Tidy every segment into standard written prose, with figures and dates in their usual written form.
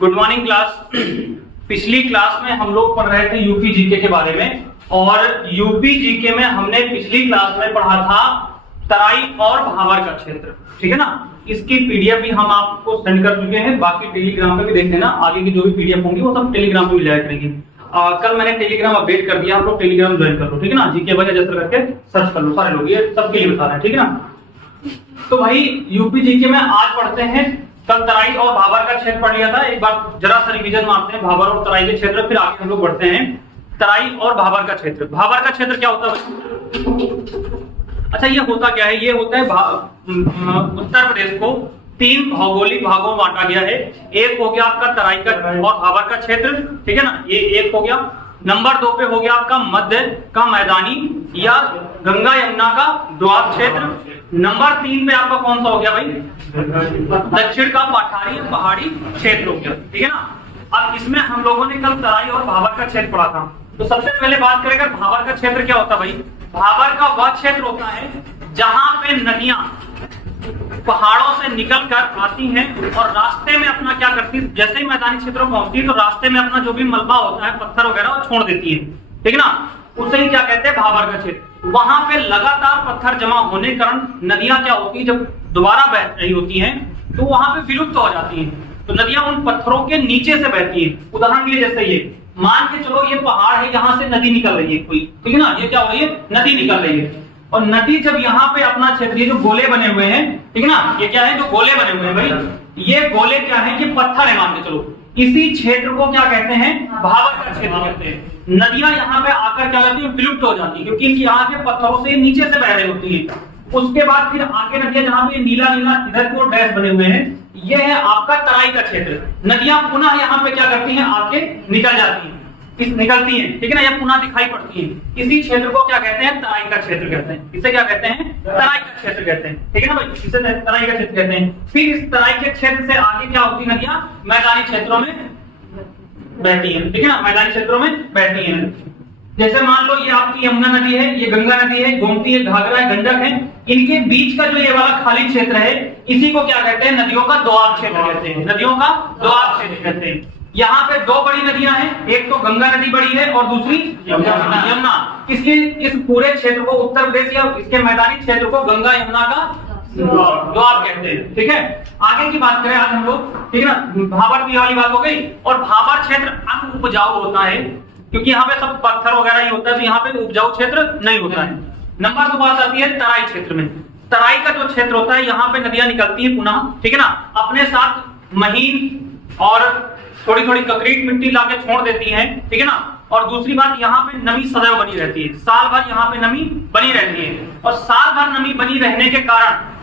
Good morning class. पिछली class में हम लोग पढ़ रहे थे यूपी जीके के बारे में, और यूपी जीके में हमने पिछली क्लास में पढ़ा था तराई और भाबर का क्षेत्र, ठीक है ना। इसकी पीडीएफ भी हम आपको सेंड कर चुके हैं, बाकी टेलीग्राम पे भी देख लेना। आगे की जो भी पीडीएफ होंगी वो सब टेलीग्राम पे मिल जाया करेंगी। कल मैंने टेलीग्राम अपडेट कर दिया, आप लोग टेलीग्राम ज्वाइन कर लो, ठीक है ना। जीके वजह जैसे करके सर्च कर लो सारे लोग, ये सबके लिए बता रहे हैं, ठीक है ना। तो भाई यूपी जीके में आज पढ़ते हैं, कल तराई और भाबर का क्षेत्र पढ़ लिया था। एक बार जरा सा रिवीजन मारते हैं भाबर और तराई के क्षेत्र, फिर आगे हम लोग बढ़ते हैं तराई और भाबर का क्षेत्र। भाबर का क्षेत्र क्या होता है? अच्छा, ये होता क्या है? ये होता है उत्तर प्रदेश को 3 भौगोलिक भागों में बांटा गया है। एक हो गया आपका तराई का और भाबर का क्षेत्र, ठीक है ना, ये एक हो गया। नंबर 2 पे हो गया आपका मध्य का मैदानी या गंगा यमुना का दोआब क्षेत्र। नंबर 3 पे आपका कौन सा हो गया भाई? दक्षिण का पहाड़ी क्षेत्र हो गया, ठीक है ना। अब इसमें हम लोगों ने कल तराई और भाबर का क्षेत्र पढ़ा था। तो सबसे पहले बात करेंगे भाबर का क्षेत्र क्या होता है भाई। भाबर का वह क्षेत्र होता है जहां पे नदियां पहाड़ों से निकल कर आती हैं और रास्ते में अपना क्या करती है, जैसे ही मैदानी क्षेत्रों में पहुंचती है तो रास्ते में अपना जो भी मलबा होता है, पत्थर वगैरह, वो छोड़ देती है, ठीक है ना। उसे ही क्या कहते हैं? भाबर का क्षेत्र। वहां पे लगातार पत्थर जमा होने के कारण नदियां क्या होती है, जब दोबारा बह रही होती हैं तो वहां पे विलुप्त हो जाती हैं। तो नदियां उन पत्थरों के नीचे से बहती हैं। उदाहरण के लिए जैसे ये मान के चलो, ये पहाड़ है, यहाँ से नदी निकल रही है कोई, ठीक है ना। ये क्या हो रही है? नदी निकल रही है। और नदी जब यहाँ पे अपना क्षेत्र, ये जो गोले बने हुए हैं, ठीक है ना, ये क्या है? जो गोले बने हुए हैं भाई, ये गोले क्या है? ये पत्थर है मान के चलो। इसी क्षेत्र को क्या कहते हैं? भाबर का क्षेत्र कहते हैं। नदियां यहाँ पे आकर क्या होती है? विलुप्त हो जाती है, क्योंकि इनकी यहाँ के पत्थरों से नीचे से बह रही होती है। उसके बाद फिर आगे नदियां जहां पे नीला नीला इधर को डैश बने हुए हैं, ये है आपका तराई का क्षेत्र। नदियां पुनः यहाँ पे क्या करती हैं? आके निकल जाती हैं, निकलती हैं, ठीक है ना, या पुनः दिखाई पड़ती हैं। इसी क्षेत्र को क्या कहते हैं? तराई का क्षेत्र कहते हैं। इसे क्या कहते हैं? तराई का क्षेत्र कहते हैं, ठीक है ना भाई। इसे तराई का क्षेत्र कहते हैं। फिर इस तराई के क्षेत्र से आगे क्या होती है? नदियां मैदानी क्षेत्रों में बहती हैं, ठीक है ना, मैदानी क्षेत्रों में बहती हैं। जैसे मान लो ये आपकी यमुना नदी है, ये गंगा नदी है, गोमती है, घाघरा है, गंडक है। इनके बीच का जो ये वाला खाली क्षेत्र है, इसी को क्या कहते हैं? नदियों का दोआब क्षेत्र कहते हैं। नदियों का दोआब क्षेत्र कहते हैं। यहाँ पे 2 बड़ी नदियां हैं, एक तो गंगा नदी बड़ी है और दूसरी यमुना। इसलिए इस पूरे क्षेत्र को, उत्तर प्रदेश या इसके मैदानी क्षेत्र को गंगा यमुना का दोआब कहते हैं, ठीक है। आगे की बात करें आज हम लोग, ठीक है ना। भाबर की वाली बात हो गई। और भाबर क्षेत्र अनउपजाऊ होता है, क्योंकि यहाँ पे सब पत्थर वगैरह ही होता है, तो यहाँ पे उपजाऊ क्षेत्र नहीं होता है। नंबर 2 बात आती है तराई क्षेत्र में। तराई का जो क्षेत्र होता है, यहाँ पे नदियां निकलती है पुनः, ठीक है ना, अपने साथ महीन और थोड़ी थोड़ी कंक्रीट मिट्टी लाके छोड़ देती हैं, ठीक है ना। और दूसरी बात, यहाँ पे नमी सदैव बनी रहती है, साल भर यहाँ पे नमी बनी रहती है। और साल भर नमी बनी रहने के कारण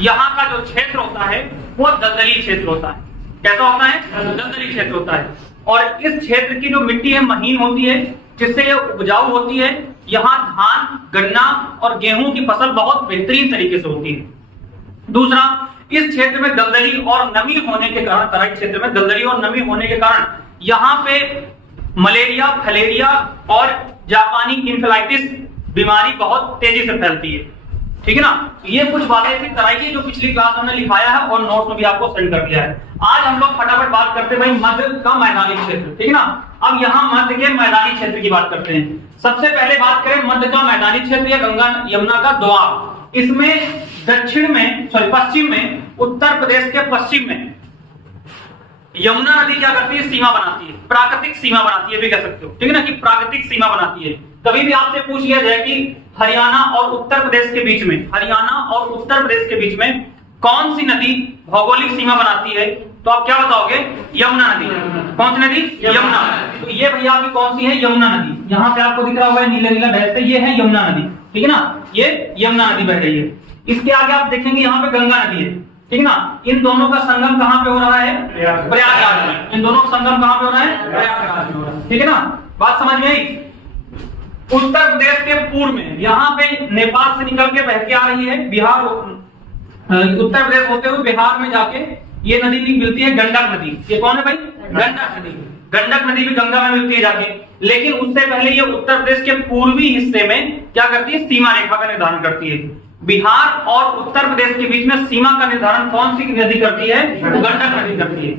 यहाँ का जो क्षेत्र होता है वो दलदली क्षेत्र होता है। कैसा होता है? दलदली क्षेत्र होता है। और इस क्षेत्र की जो मिट्टी है महीन होती है, जिससे ये उपजाऊ होती है। यहाँ धान, गन्ना और गेहूं की फसल बहुत बेहतरीन तरीके से होती है। दूसरा, इस क्षेत्र में दलदली और नमी होने के कारण, तराई क्षेत्र में दलदली और नमी होने के कारण यहाँ पे मलेरिया, फलेरिया और जापानी इंफ्लाइटिस बीमारी बहुत तेजी से फैलती है, ठीक है ना। ये कुछ बातें थी तराई की, जो पिछली क्लास हमने लिखाया है और नोट्स में भी आपको सेंड कर दिया है। आज हम लोग फटाफट बात करते हैं भाई मध्य का मैदानी क्षेत्र, ठीक है ना। अब यहाँ मध्य के मैदानी क्षेत्र की बात करते हैं। सबसे पहले बात करें मध्य का मैदानी क्षेत्र या गंगा यमुना का दोआब। इसमें पश्चिम में, उत्तर प्रदेश के पश्चिम में यमुना नदी क्या करती है? सीमा बनाती है, प्राकृतिक सीमा बनाती है भी कह सकते हो, ठीक है ना, कि प्राकृतिक सीमा बनाती है। कभी भी आपसे पूछ लिया जाए कि हरियाणा और उत्तर प्रदेश के बीच में, हरियाणा और उत्तर प्रदेश के बीच में कौन सी नदी भौगोलिक सीमा बनाती है, तो आप क्या बताओगे? यमुना नदी। कौन सी नदी? यमुना। तो ये भैया आपकी कौन सी है? यमुना नदी। यहाँ पे आपको दिख रहा होगा नीला नीला डैश से, ये है यमुना नदी, ठीक है ना, ये यमुना नदी बह रही है। इसके आगे आप देखेंगे यहाँ पे गंगा नदी है, ठीक है ना। इन दोनों का संगम कहाँ पे हो रहा है? प्रयागराज में। इन दोनों का संगम कहाँ पे हो रहा है? प्रयागराज में हो रहा है, ठीक है ना। बात समझ में आई? उत्तर प्रदेश के पूर्व में यहाँ पे नेपाल से निकल के बह के आ रही है, बिहार, उत्तर प्रदेश होते हुए बिहार में जाके ये नदी मिलती है गंडक नदी। ये कौन है भाई? गंडक नदी। गंडक नदी भी गंगा में मिलती है जाके, लेकिन उससे पहले ये उत्तर प्रदेश के पूर्वी हिस्से में क्या करती है? सीमा रेखा का निर्धारण करती है। बिहार और उत्तर प्रदेश के बीच में सीमा का निर्धारण कौन सी नदी करती है? गंडक नदी करती है।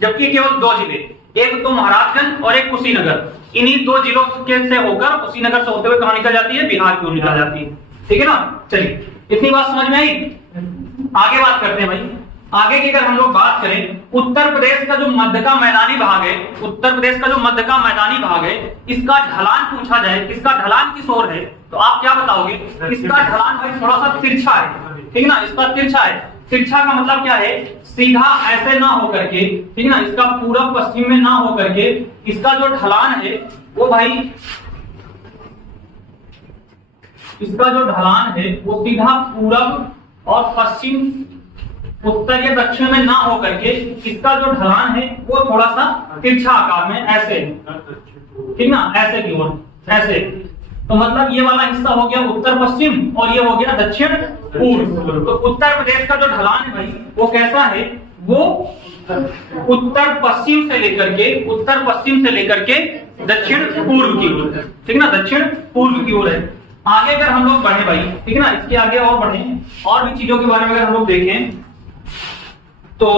जबकि केवल 2 जिले, एक तो महाराजगंज और एक कुशीनगर, इन्हीं 2 जिलों के से होकर कुशीनगर से होते हुए कहां निकल जाती है? बिहार की ओर निकल जाती है। ठीक है ना? चलिए, इतनी बात समझ में आई। आगे बात करते हैं भाई। आगे की अगर हम लोग बात करें, उत्तर प्रदेश का जो मध्य का मैदानी भाग है, उत्तर प्रदेश का जो मध्य का मैदानी भाग है, इसका ढलान पूछा जाए, इसका ढलान किस ओर है, तो आप क्या बताओगे? इसका ढलान भाई थोड़ा सा तिरछा है। ठीक ना? इसका तिरछा है। तिरछा का मतलब क्या है? सीधा ऐसे ना होकर के, ठीक ना, इसका पूरब पश्चिम में ना होकर के, इसका जो ढलान है वो भाई, इसका जो ढलान है वो सीधा पूरब और पश्चिम, उत्तर या दक्षिण में ना होकर के, इसका जो ढलान है वो थोड़ा सा तिरछा आकार में ऐसे, ठीक ना, ऐसे की ओर, ऐसे। तो मतलब ये वाला हिस्सा हो गया उत्तर पश्चिम और ये हो गया दक्षिण पूर्व। तो उत्तर प्रदेश का जो ढलान है भाई वो कैसा है? वो उत्तर पश्चिम से लेकर के, उत्तर पश्चिम से लेकर के दक्षिण पूर्व की ओर, ठीक ना, दक्षिण पूर्व की ओर है। आगे अगर हम लोग बढ़े भाई, ठीक ना, इसके आगे और बढ़े, और भी चीजों के बारे में अगर हम लोग देखें तो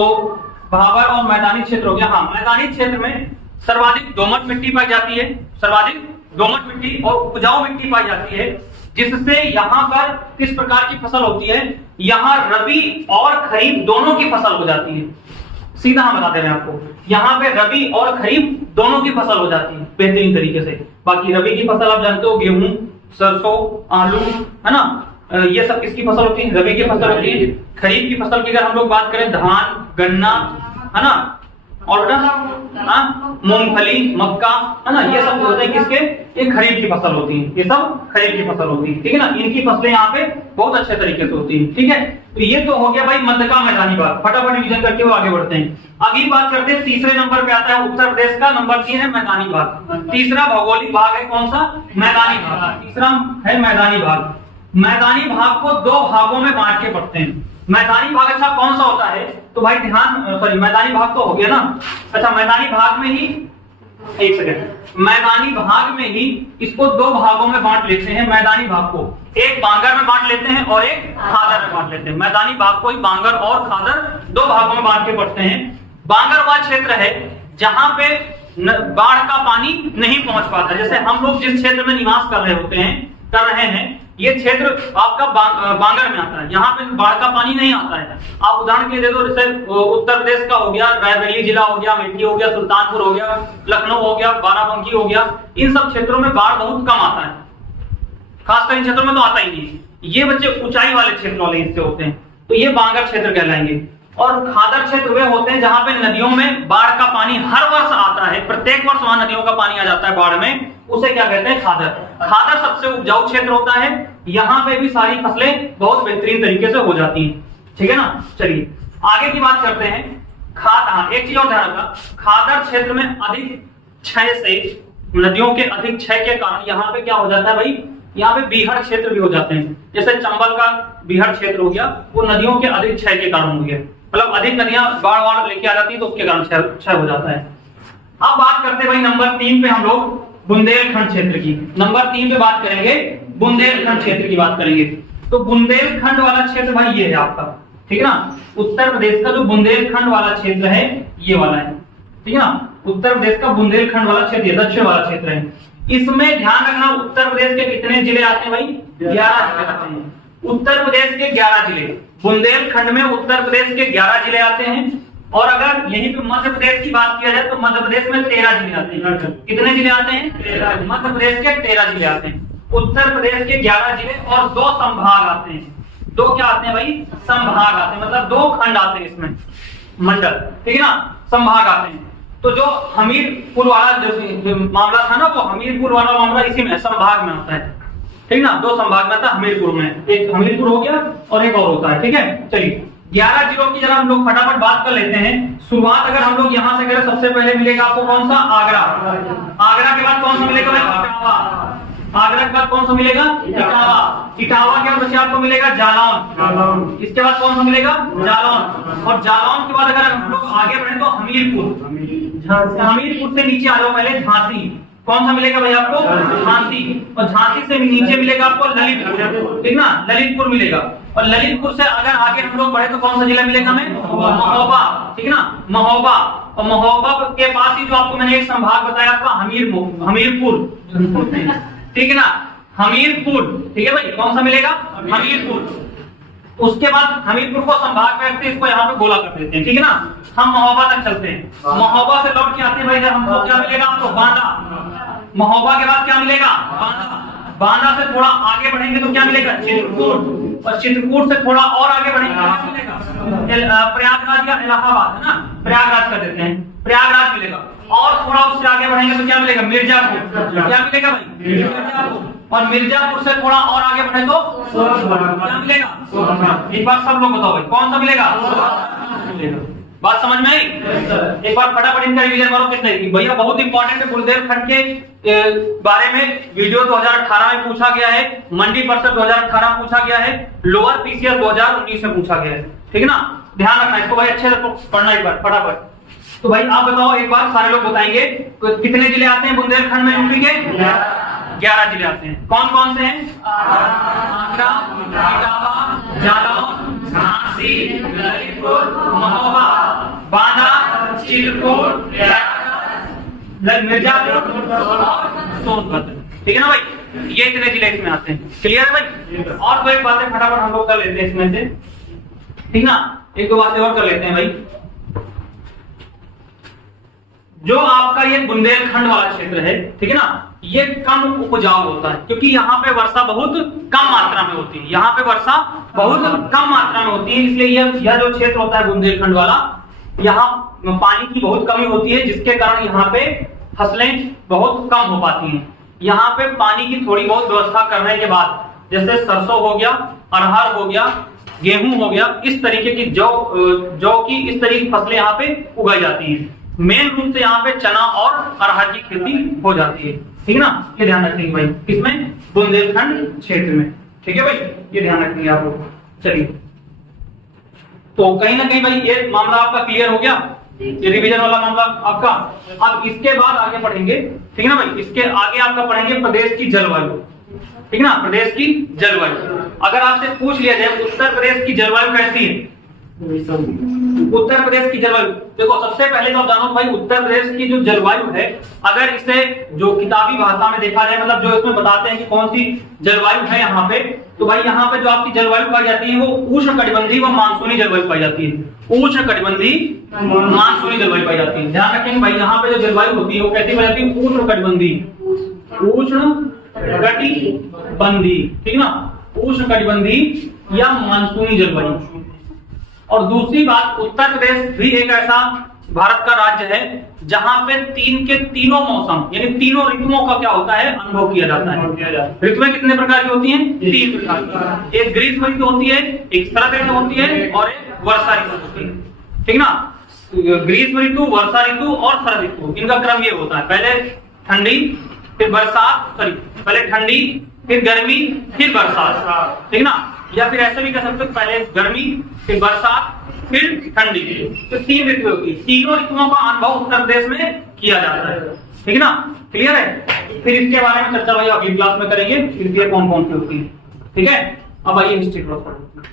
भाबर और मैदानी क्षेत्र हो गया। हाँ, मैदानी क्षेत्र में सर्वाधिक दोमट मिट्टी पाई जाती है, सर्वाधिक दोमट मिट्टी और उपजाऊ मिट्टी पाई जाती है, जिससे यहाँ पर किस प्रकार की फसल होती है? यहाँ रबी और खरीफ दोनों की फसल हो जाती है। सीधा हम बता दे रहे हैं आपको, यहाँ पे रबी और खरीफ दोनों की फसल हो जाती है बेहतरीन तरीके से। बाकी रबी की फसल आप जानते हो, गेहूं, सरसों, आलू, है ना, ये सब किसकी फसल होती है? रबी की फसल होती है। खरीफ की फसल की अगर हम लोग बात करें, धान, गन्ना, है ना, और मूंगफली, मक्का, है ना, ये सब होते हैं किसके? ये खरीफ की फसल होती है, ये सब खरीफ की फसल होती है। ठीक है ना? इनकी फसलें यहाँ पे बहुत अच्छे तरीके से होती है। ठीक है, तो ये तो हो गया भाई मध्य का मैदानी भाग। फटाफट रिवीजन करके वो आगे बढ़ते हैं। अगली बात करते हैं, तीसरे नंबर पे आता है उत्तर प्रदेश का, नंबर 3 है मैदानी भाग। तीसरा भौगोलिक भाग है कौन सा? मैदानी भाग। तीसरा है मैदानी भाग। मैदानी भाग को 2 भागों में बांट के पढ़ते हैं। मैदानी भाग अच्छा कौन सा होता है? तो भाई ध्यान, सॉरी, मैदानी भाग तो हो गया ना। अच्छा, मैदानी भाग में ही, एक सेकंड, मैदानी भाग में ही इसको 2 भागों में बांट लेते हैं। मैदानी भाग को एक बांगर में बांट लेते हैं और एक खादर में बांट लेते हैं। मैदानी भाग को ही बांगर और खादर 2 भागों में बांट के पढ़ते हैं। बांगर वह क्षेत्र है जहां पे बाढ़ का पानी नहीं पहुंच पाता। जैसे हम लोग जिस क्षेत्र में निवास कर रहे हैं, ये क्षेत्र आपका बांगर में आता है, यहाँ पे बाढ़ का पानी नहीं आता है। आप उदाहरण के लिए दे दो, जैसे उत्तर प्रदेश का हो गया, रायबरेली जिला हो गया, अमेठी हो गया, सुल्तानपुर हो गया, लखनऊ हो गया, बाराबंकी हो गया, इन सब क्षेत्रों में बाढ़ बहुत कम आता है, खासकर इन क्षेत्रों में तो आता ही नहीं। ये बच्चे ऊंचाई वाले क्षेत्र वाले हिस्से होते हैं, तो ये बांगर क्षेत्र कहलाएंगे। और खादर क्षेत्र वे होते हैं जहां पे नदियों में बाढ़ का पानी हर वर्ष आता है, प्रत्येक वर्ष वहां नदियों का पानी आ जाता है बाढ़ में, उसे क्या कहते हैं? खादर। खादर सबसे उपजाऊ क्षेत्र होता है, यहाँ पे भी सारी फसलें बहुत बेहतरीन तरीके से हो जाती हैं। ठीक है ना? चलिए आगे की बात करते हैं। एक चीज और ध्यान रखना, खादर क्षेत्र में अधिक क्षय से, नदियों के अधिक क्षय के कारण यहाँ पे क्या हो जाता है भाई? यहाँ पे बीहड़ क्षेत्र भी हो जाते हैं। जैसे चंबल का बीहड़ क्षेत्र हो गया, वो नदियों के अधिक क्षय के कारण हो गया, मतलब अधिक नदियां बाढ़ लेके आ जाती है तो उसके कारण क्षय हो जाता है। अब बात करते हैं भाई नंबर 3 पे हम लोग बुंदेलखंड क्षेत्र की। नंबर 3 पे बात करेंगे, बुंदेलखंड क्षेत्र की बात करेंगे। तो बुंदेलखंड वाला क्षेत्र भाई ये है आपका, ठीक है ना, उत्तर प्रदेश का जो बुंदेलखंड वाला क्षेत्र है ये वाला है, ठीक है ना, उत्तर प्रदेश का बुंदेलखंड वाला क्षेत्र, दक्षिण वाला क्षेत्र है। इसमें ध्यान रखना, उत्तर प्रदेश के कितने जिले आते हैं भाई? 11 जिले आते हैं। उत्तर प्रदेश के 11 जिले, बुंदेलखंड में उत्तर प्रदेश के 11 जिले आते हैं। और अगर यहीं पे मध्य प्रदेश की बात किया जाए तो मध्य प्रदेश में 13 जिले आते हैं। कितने जिले आते हैं? 13। मध्य प्रदेश के 13 जिले आते हैं, उत्तर प्रदेश के 11 जिले और 2 संभाग आते हैं। 2 क्या आते हैं भाई? संभाग आते हैं, मतलब 2 खंड आते हैं इसमें, मंडल, ठीक है ना, संभाग आते हैं। तो जो हमीरपुर वाला जो मामला था ना, वो हमीरपुर वाला मामला इसी में संभाग में आता है, ठीक ना, 2 संभाग में आता है हमीरपुर में, एक हमीरपुर हो गया और एक और होता है। ठीक है, चलिए 11 जिलों की जरा हम लोग फटाफट बात कर लेते हैं। शुरुआत अगर हम लोग यहाँ से करें, सबसे पहले मिलेगा आपको कौन सा? आगरा। आगरा के बाद कौन सा मिलेगा भाई? इटावा। आगरा के बाद कौन सा मिलेगा? इटावा। इटावा के बाद बच्चे आपको मिलेगा जालौन। इसके बाद कौन सा मिलेगा? जालौन। और जालौन के बाद अगर हम लोग आगे बढ़े तो हमीरपुर। हमीरपुर से नीचे आ जाओ, पहले झांसी। कौन सा मिलेगा भाई आपको? झांसी। और झांसी से नीचे मिलेगा आपको ललितपुर, ठीक ना, ललितपुर मिलेगा। और ललितपुर से अगर आगे हम लोग बढ़े तो कौन सा जिला मिलेगा हमें? महोबा, ठीक ना, महोबा। और महोबा के पास ही जो आपको मैंने एक संभाग बताया आपका हमीरपुर, ठीक है ना, हमीरपुर, ठीक है भाई, कौन सा मिलेगा? हमीरपुर। उसके बाद हमीरपुर को संभाग में रखते हैं, इसको यहाँ पे गोला कर देते हैं, ठीक है ना। हम महोबा तक चलते हैं, महोबा से लौट के आते हैं भाई, जब हमको क्या मिलेगा आपको? बांदा। महोबा के बाद क्या मिलेगा? बांदा। बांदा से थोड़ा आगे बढ़ेंगे तो क्या मिलेगा? चित्रकूट। और चित्रकूट से थोड़ा और आगे बढ़ेंगे तो क्या मिलेगा? प्रयागराज या इलाहाबाद, है ना, प्रयागराज कर देते हैं, प्रयागराज मिलेगा। और थोड़ा उससे आगे बढ़ेंगे तो क्या मिलेगा? मिर्जापुर। क्या मिलेगा भाई? मिर्जापुर। और मिर्जापुर से थोड़ा और आगे बढ़े तो क्या मिलेगा? एक बार सब लोग बताओ भाई, कौन सा मिलेगा? बात समझ में आई? एक बार फटाफट इनका रिवीजन मारो कितने। भैया बहुत इंपॉर्टेंट है, बुंदेलखंड के बारे में वीडियो 2018 में पूछा गया है, मंडी परिषद 2018 में पूछा गया है, लोअर पीसीएस 2019 में पूछा गया है, ठीक है ना। ध्यान रखना इसको भाई, अच्छे से पढ़ना एक बार फटाफट। तो भाई आप बताओ एक बार, सारे लोग बताएंगे कितने जिले आते हैं बुंदेलखंड में यूपी के? 11 जिले आते हैं। कौन कौन से हैं? आगरा, इटावा, जालौन, झांसी, ललितपुर, महोबा, बांदा, चित्रकूट, मिर्जापुर और सोनभद्र, ठीक है ना भाई। ये इतने जिले इसमें आते हैं। क्लियर है भाई? और कोई बातें फटाफट हम लोग कर लेते हैं इसमें से, ठीक ना। एक दो बातें और कर लेते हैं भाई। जो आपका ये बुंदेलखंड वाला क्षेत्र है, ठीक है ना, ये कम उपजाऊ होता है क्योंकि यहाँ पे वर्षा बहुत कम मात्रा में होती है, यहाँ पे वर्षा बहुत कम मात्रा में होती है, इसलिए यह जो क्षेत्र होता है बुंदेलखंड वाला, यहाँ पानी की बहुत कमी होती है, जिसके कारण यहाँ पे फसलें बहुत कम हो पाती हैं। यहाँ पे पानी की थोड़ी बहुत व्यवस्था करने के बाद, जैसे सरसों हो गया, अरहर हो गया, गेहूं हो गया, इस तरीके की जौ की इस तरीके की फसलें यहाँ पे उगाई जाती है। मेन रूप से यहाँ पे चना और अरहर की खेती हो जाती है, ठीक है ना। ये ध्यान रखेंगे भाई, किसमें? बुंदेलखंड क्षेत्र में, ठीक है भाई, ये ध्यान रखेंगे आप लोग। चलिए, तो कहीं ना कहीं भाई ये मामला आपका क्लियर हो गया, ये रिवीजन वाला मामला आपका। अब इसके बाद आगे पढ़ेंगे, ठीक है ना भाई, इसके आगे आपका पढ़ेंगे प्रदेश की जलवायु, ठीक है ना, प्रदेश की जलवायु। अगर आपसे पूछ लिया जाए उत्तर प्रदेश की जलवायु कैसी है, उत्तर प्रदेश की जलवायु, देखो सबसे पहले तो जानो भाई, उत्तर प्रदेश की जो जलवायु है, अगर इसे जो किताबी भाषा में देखा जाए, मतलब जो इसमें बताते हैं कि कौन सी जलवायु है यहाँ पे, तो भाई यहाँ पे जो आपकी जलवायु पाई जाती है वो उष्णकटिबंधीय व मानसूनी जलवायु पाई जाती है। उष्णकटिबंधीय मानसूनी जलवायु पाई जाती है। ध्यान रखेंगे भाई, यहाँ पे जो जलवायु होती है वो कैसी पाई जाती है? उष्णकटिबंधीय, उष्णकटिबंधीय, ठीक ना, उष्णकटिबंधीय या मानसूनी जलवायु। और दूसरी बात, उत्तर प्रदेश भी एक ऐसा भारत का राज्य है जहां पे तीन के तीनों मौसम यानी तीनों ऋतुओं का क्या होता है? अनुभव किया जाता है। ऋतुएं कितने प्रकार की होती हैं? 3 प्रकार की। एक ग्रीष्म ऋतु होती है, एक शरद ऋतु होती है और एक वर्षा ऋतु होती है, ठीक ना। ग्रीष्म ऋतु, वर्षा ऋतु और शरद ऋतु, इनका क्रम ये होता है, पहले ठंडी फिर बरसात, सॉरी पहले ठंडी फिर गर्मी फिर बरसात, ठीक ना। या फिर ऐसे भी कह सकते हो, पहले गर्मी फिर बरसात फिर ठंडी, तो 3 ऋतु होती है। तीनों ऋतुओं का अनुभव उत्तर प्रदेश में किया जाता है, ठीक है ना। क्लियर है? फिर इसके बारे में चर्चा भाई अगली क्लास में करेंगे, फिर कौन कौन सी होती है, ठीक है। अब आइए हिस्ट्री क्लास पढ़ते हैं।